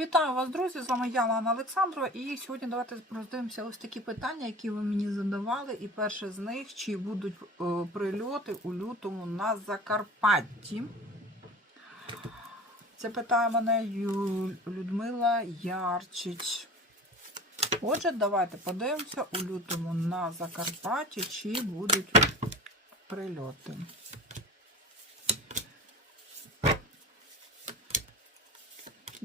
Вітаю вас, друзі! З вами я, Лана Олександрова. І сьогодні давайте роздивимося ось такі питання, які ви мені задавали. І перше з них, чи будуть е, прильоти у лютому на Закарпатті. Це питає мене Людмила Ярчич. Отже, давайте подивимося у лютому на Закарпатті, чи будуть прильоти.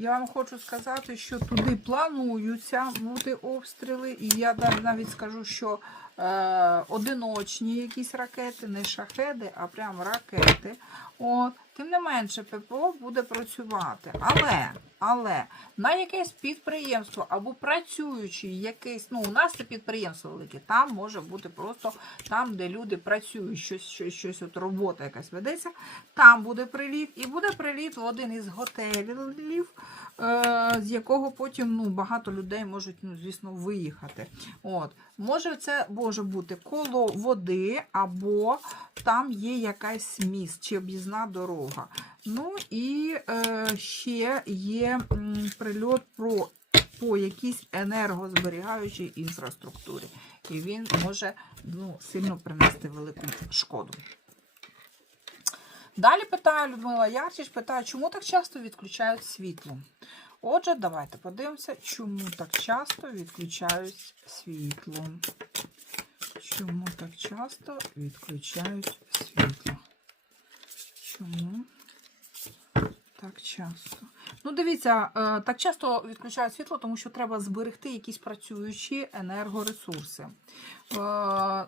Я вам хочу сказати, що туди плануються бути обстріли, і я навіть скажу, що е, одиночні якісь ракети, не шахеди, а прям ракети. От, тим не менше, ППО буде працювати. Але, але на якесь підприємство або працюючий якийсь, ну у нас це підприємство велике, там може бути просто там, де люди працюють, щось, щось, щось от робота якась ведеться, там буде приліт, і буде приліт в один із готелів, з якого потім ну, багато людей можуть, ну, звісно, виїхати. От. Може, це може бути коло води, або там є якась міст чи об'їзна дорога. Ну і е, ще є прильот про, по якійсь енергозберігаючій інфраструктурі. І він може ну, сильно принести велику шкоду. Далі питає Людмила Ярчич, питає, чому так часто відключають світло? Отже, давайте подивимося, чому так часто відключають світло. Чому так часто відключають світло? Чому так часто? Ну, дивіться, е, так часто відключають світло, тому що треба зберегти якісь працюючі енергоресурси. Е,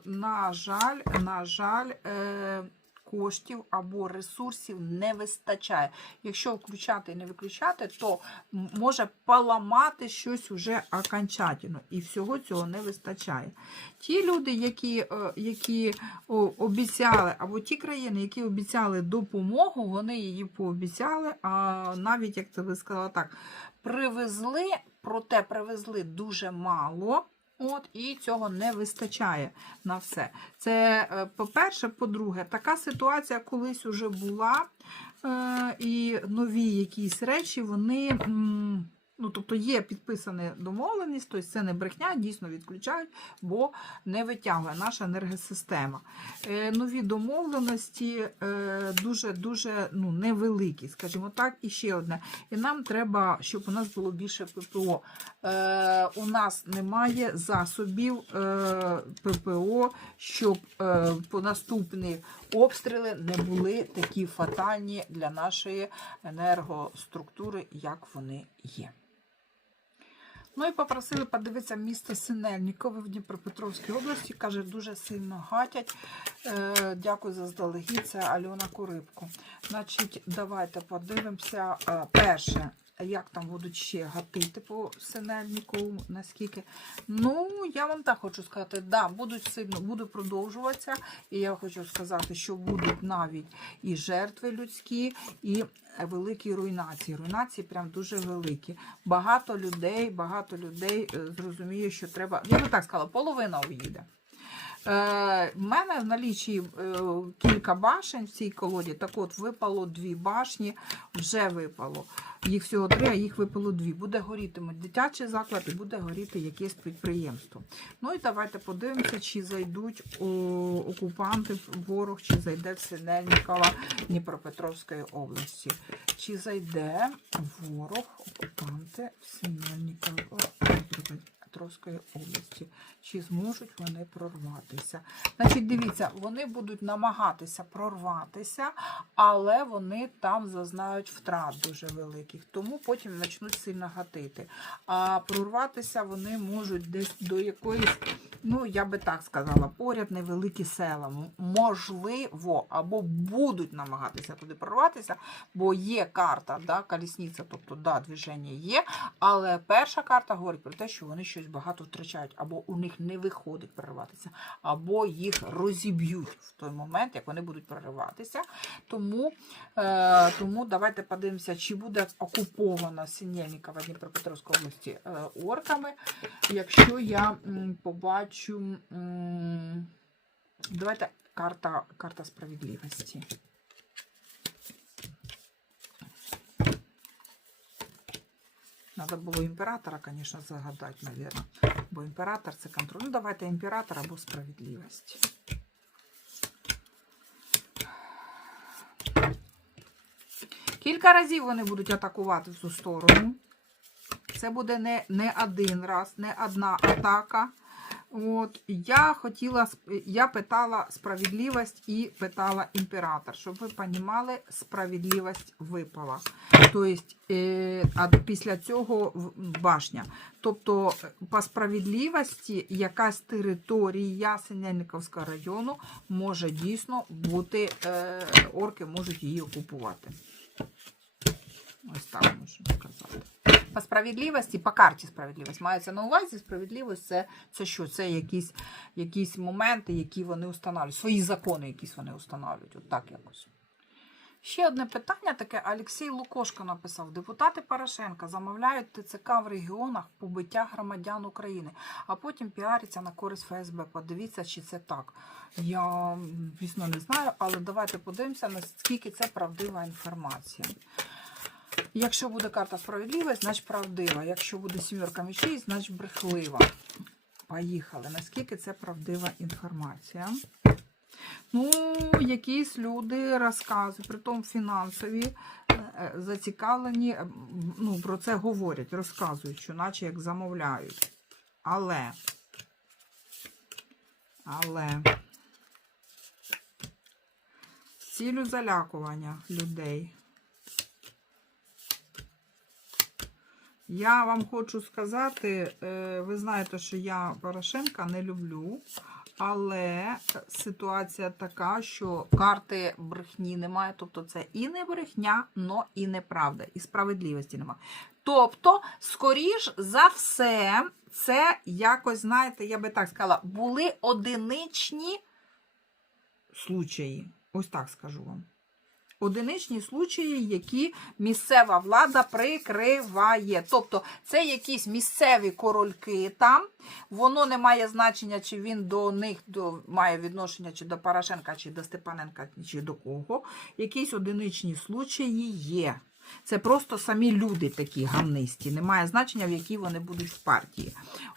На жаль, на жаль, е, коштів або ресурсів не вистачає. Якщо включати і не виключати, то може поламати щось уже окончательно. І всього цього не вистачає. Ті люди, які, е, які обіцяли, або ті країни, які обіцяли допомогу, вони її пообіцяли, а навіть, як це ви сказала так, привезли, проте привезли дуже мало. От, і цього не вистачає на все. Це, е, по-перше, по-друге, така ситуація колись уже була, е, і нові якісь речі, вони. Ну, тобто є підписана домовленість, тобто це не брехня, дійсно відключають, бо не витягує наша енергосистема. Е, нові домовленості е, дуже-дуже ну, невеликі, скажімо так, і ще одне. І нам треба, щоб у нас було більше ППО. Е, у нас немає засобів е, ППО, щоб е, по наступні обстріли не були такі фатальні для нашої енергоструктури, як вони є. Ну і попросили подивитися місто Синельникове в Дніпропетровській області. Каже, дуже сильно гатять. Е, дякую за здалегідь. Це Альона Курибко. Значить, давайте подивимося. Е, перше, як там будуть ще гатити по Синельникову, наскільки. Ну, я вам так хочу сказати, да, будуть сильно, буде продовжуватися. І я хочу сказати, що будуть навіть і жертви людські, і великі руйнації. Руйнації прям дуже великі. Багато людей, багато людей е, зрозуміє, що треба. Я би так сказала, половина уїде. Е, в мене в налічі е, кілька башень в цій колоді. Так от випало дві башні, вже випало. Їх всього три, а їх випало дві. Буде горіти дитячий заклад і буде горіти якесь підприємство. Ну і давайте подивимося, чи зайдуть окупанти, ворог, чи зайде в Синельникова Дніпропетровської області. Чи зайде ворог, окупанти в Синельникова Дніпропетровської області? Чи зможуть вони прорватися? Значить, дивіться, вони будуть намагатися прорватися, але вони там зазнають втрат дуже великих, тому потім почнуть сильно гатити. А прорватися вони можуть десь до якоїсь, ну я би так сказала, поряд невеликі села. Можливо, або будуть намагатися туди прорватися, бо є карта, да, колісниця, тобто да, движення є. Але перша карта говорить про те, що вони щось багато втрачають, або у них не виходить прориватися, або їх розіб'ють в той момент, як вони будуть прориватися. Тому, е, тому давайте подивимося, чи буде окупована Синельникова Дніпропетровської області е, орками. Якщо я м, побачу, м, давайте карта, карта справедливості. Надо було імператора, звісно, загадати, мабуть. Бо імператор це контроль. Ну, давайте імператор або справедливість. Кілька разів вони будуть атакувати в цю сторону. Це буде не, не один раз, не одна атака. От, я хотіла, я питала справедливість і питала імператор, щоб ви розуміли, справедливість випала. Тобто, е, а після цього башня. Тобто, по справедливості якась територія Синельниковського району може дійсно бути, е, орки можуть її окупувати. Ось так можна сказати. По справедливості, по карті справедливість мається на увазі. Справедливість це, це що? Це якісь, якісь моменти, які вони встановлюють, свої закони, якісь вони встановлюють. От так якось. Ще одне питання таке. Олексій Лукошко написав: депутати Порошенка замовляють ТЦК в регіонах побиття громадян України, а потім піаряться на користь ФСБ. Подивіться, чи це так. Я, звісно, не знаю, але давайте подивимося, наскільки це правдива інформація. Якщо буде карта справедливість, значить правдива. Якщо буде сімерка мечей, значить брехлива. Поїхали. Наскільки це правдива інформація? Ну, якісь люди розказують, притом фінансові е, зацікавлені, ну, про це говорять, розказують, що наче як замовляють. Але, але цілю залякування людей. Я вам хочу сказати, е, ви знаєте, що я Порошенка не люблю, але ситуація така, що карти брехні немає. Тобто це і не брехня, но і неправда, і справедливості немає. Тобто, скоріш за все, це якось, знаєте, я би так сказала, були одиничні случаї. Ось так скажу вам одиничні случаї, які місцева влада прикриває. Тобто це якісь місцеві корольки там. Воно не має значення, чи він до них до, має відношення чи до Порошенка, чи до Степаненка, чи до кого. Якісь одиничні случаї є. Це просто самі люди такі гамнисті. Немає значення, в якій вони будуть в партії.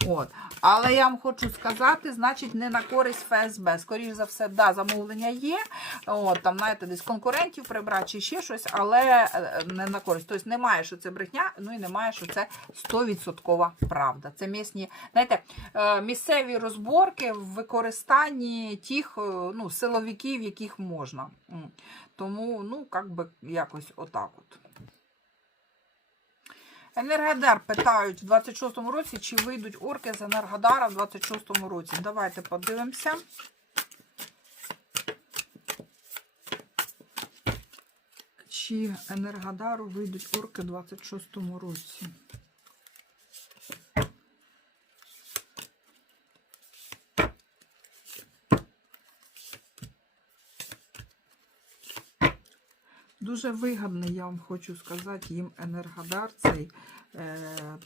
От. Але я вам хочу сказати, значить, не на користь ФСБ. Скоріше за все, да, замовлення є. От, там, знаєте, десь конкурентів прибрати чи ще щось, але е, не на користь. Тобто немає, що це брехня, ну і немає, що це 100% правда. Це місні, знаєте, е, місцеві розборки в використанні тих е, ну, силовиків, яких можна. Тому, ну, як би якось отак от. Енергодар питають в 26-му році, чи вийдуть орки з Енергодара в 26-му році. Давайте подивимося. Чи Енергодару вийдуть орки в 26-му році? Дуже вигідний, я вам хочу сказати, їм енергодар цей. Е,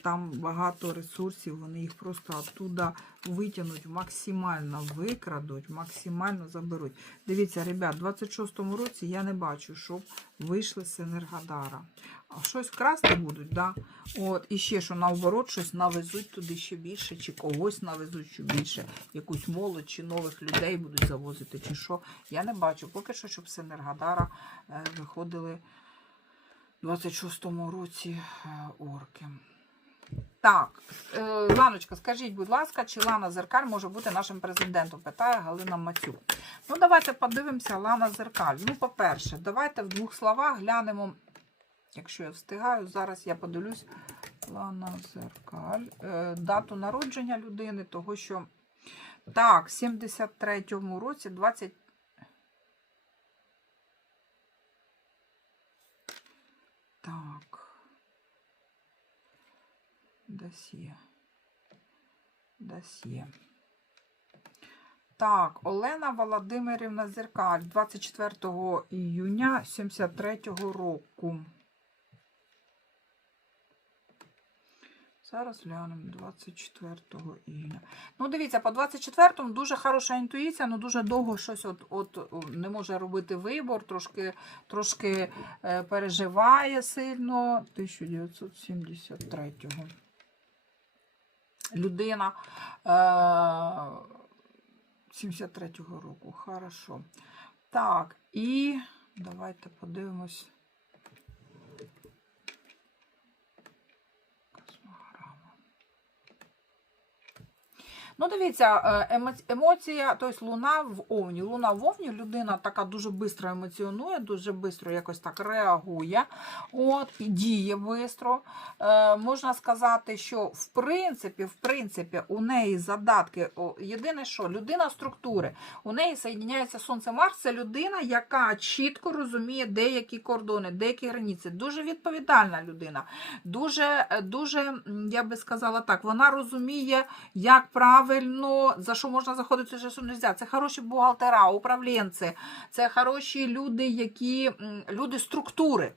Там багато ресурсів, вони їх просто оттуда витягнуть, максимально викрадуть, максимально заберуть. Дивіться, ребят, в 26-му році я не бачу, щоб вийшли з енергодара. А щось красти будуть, да? От, і ще що наоборот, щось навезуть туди ще більше, чи когось навезуть ще більше, якусь молодь чи нових людей будуть завозити, чи що. Я не бачу. Поки що, щоб з енергодара е, виходили 26-му році е, орки. Так, е, Ланочка, скажіть, будь ласка, чи Лана Зеркаль може бути нашим президентом? Питає Галина Мацюк. Ну, давайте подивимося Лана Зеркаль. Ну, по-перше, давайте в двох словах глянемо, якщо я встигаю, зараз я подивлюсь Лана Зеркаль. Е, дату народження людини, того що. Так, в 73-му році 20. Так. Досьє. Досьє. Так, Олена Володимирівна Зеркаль 24 іюня 73 року. Зараз глянемо 24 іюня. Ну, дивіться, по 24-му дуже хороша інтуїція, але дуже довго щось от, от, не може робити вибор, трошки, трошки е, переживає сильно. 1973-го. Людина е, 73-го року. Хорошо. Так, і давайте подивимось. Ну, дивіться, е, емоція, тобто луна в овні. Луна в овні, людина така дуже швидко емоціонує, дуже швидко якось так реагує, от, і діє швидко. Е, можна сказати, що в принципі, в принципі, у неї задатки, єдине що, людина структури, у неї соєдняється Сонце Марс, це людина, яка чітко розуміє деякі кордони, деякі границі. Дуже відповідальна людина. Дуже, е, дуже, я би сказала так, вона розуміє, як правильно, за що можна заходити, за що не можна. Це хороші бухгалтера, управлінці, це хороші люди, які люди структури.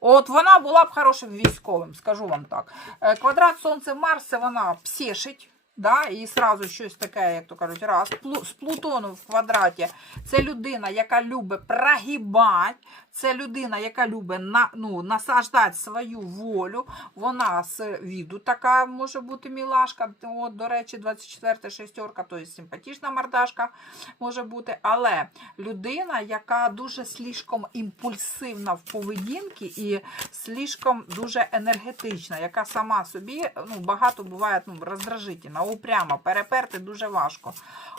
От вона була б хорошим військовим, скажу вам так. Е, Квадрат Сонце Марс, вона псішить. Да, і сразу щось таке, як то кажуть, раз. З Плутоном в квадраті це людина, яка любить прогибати, це людина, яка любить на, ну, насаждати свою волю. Вона з віду така може бути мілашка. От, до речі, 24 шестерка, тобто симпатична мордашка може бути. Але людина, яка дуже слишком імпульсивна в поведінці і слишком дуже енергетична, яка сама собі ну, багато буває ну, роздражительна, упряма, переперти дуже важко.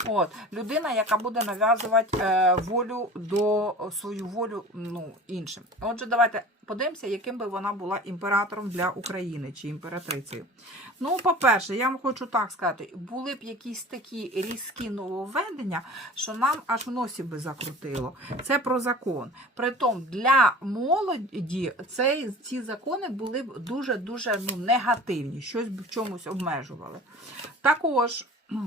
От, людина, яка буде нав'язувати е, волю до свою волю ну, іншим. Отже, давайте подивимося, яким би вона була імператором для України чи імператрицею. Ну, по-перше, я вам хочу так сказати, були б якісь такі різкі нововведення, що нам аж в носі би закрутило. Це про закон. Притом для молоді цей, ці закони були б дуже-дуже ну, негативні, щось б в чомусь обмежували. Також.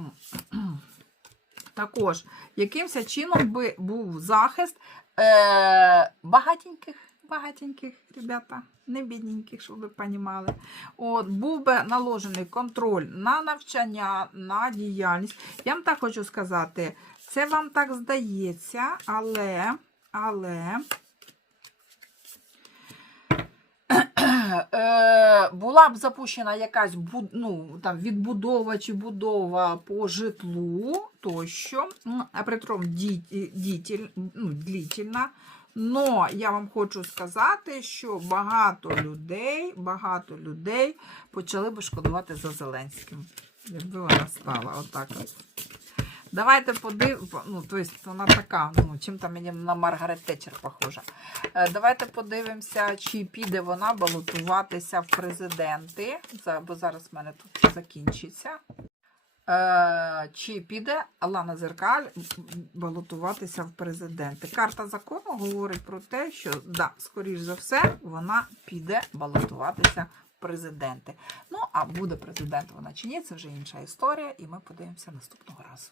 Також, якимось чином би був захист е, багатеньких, багатеньких, ребята, не бідненьких, щоб ви розуміли. От, був би наложений контроль на навчання, на діяльність. Я вам так хочу сказати, це вам так здається, але, але е, була б запущена якась ну, там, відбудова чи будова по житлу тощо, а притом ді- дітель, ну, длительна. Но я вам хочу сказати, що багато людей, багато людей почали би шкодувати за Зеленським. Якби вона стала отак. От. Давайте подивимося. Ну, то есть вона така, ну, чим-то мені на Маргарет Тетчер похожа. Е, Давайте подивимося, чи піде вона балотуватися в президенти. Бо зараз в мене тут закінчиться. Е, Чи піде Алана Зеркаль балотуватися в президенти? Карта закону говорить про те, що да, скоріш за все, вона піде балотуватися в президенти. Ну, а буде президент вона чи ні, це вже інша історія, і ми подивимося наступного разу.